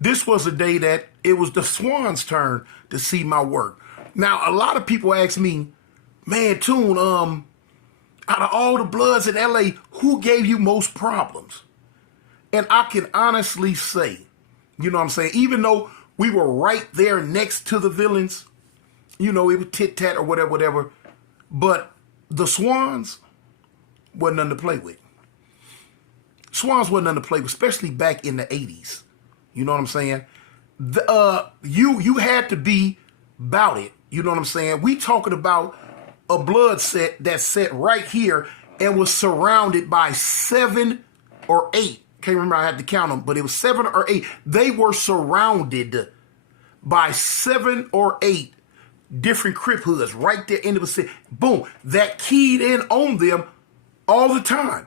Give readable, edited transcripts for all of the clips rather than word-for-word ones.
This was a day that it was the Swans' turn to see my work. Now, a lot of people ask me, man, Tune, out of all the Bloods in LA, who gave you most problems? And I can honestly say, you know what I'm saying, even though we were right there next to the villains, you know, it was tit-tat or whatever, but the Swans wasn't nothing to play with. Swans wasn't nothing to play with, especially back in the 80s. You know what I'm saying? You had to be about it. You know what I'm saying? We talking about a Blood set that sat right here and was surrounded by 7 or 8. Can't remember, I had to count them, but it was 7 or 8. They were surrounded by 7 or 8 different Crip hoods right there in the vicinity. Boom, that keyed in on them all the time.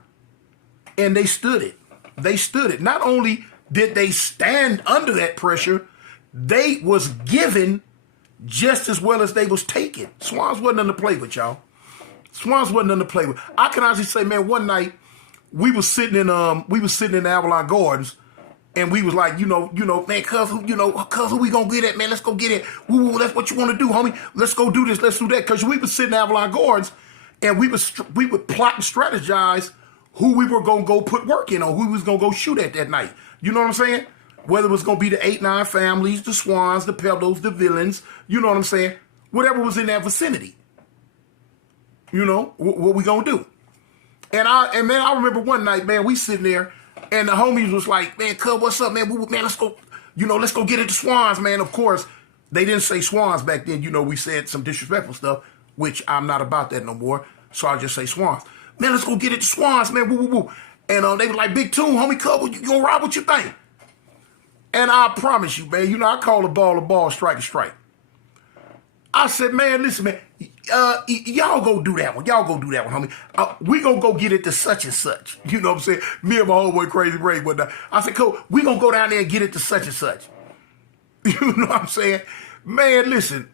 And they stood it. They stood it. Not only did they stand under that pressure, they was given just as well as they was taken. Swans wasn't nothing to play with, y'all. Swans wasn't nothing to play with. I can honestly say, man, one night we was sitting in Avalon Gardens, and we was like, you know, man, cuz who we gonna get at, man? Let's go get it. Woo, that's what you want to do, homie. Let's go do this. Let's do that. Cause we was sitting in Avalon Gardens, and we would plot and strategize who we were gonna go put work in on, who we was gonna go shoot at that night. You know what I'm saying? Whether it was gonna be the 8-9 families, the Swans, the Pebbles, the villains. You know what I'm saying? Whatever was in that vicinity. You know what we gonna do? And man, I remember one night, man, we sitting there, and the homies was like, man, cuz, what's up, man? Man, let's go, let's go get it to Swans, man. Of course, they didn't say Swans back then. You know, we said some disrespectful stuff, which I'm not about that no more. So I just say Swans. Man, let's go get it to Swans, man. Woo, woo, woo. And they were like, Big Tune, homie, cuz, you gonna rob what you think? And I promise you, man, I call a ball, strike a strike. I said, man, listen, man, y'all go do that one. Y'all go do that one, homie. We gonna go get it to such and such. You know what I'm saying? Me and my homeboy Crazy Ray whatnot. I said, cool, we gonna go down there and get it to such and such. You know what I'm saying? Man, listen.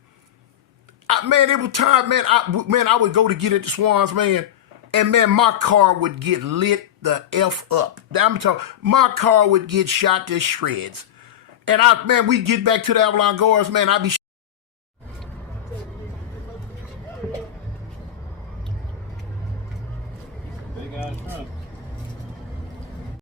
Man, it was time, man. I would go to get it to Swans, man. And, man, my car would get lit the F up. I'm talking, my car would get shot to shreds. And, man, we get back to the Avalon Gardens, man, I'd be Big ass truck.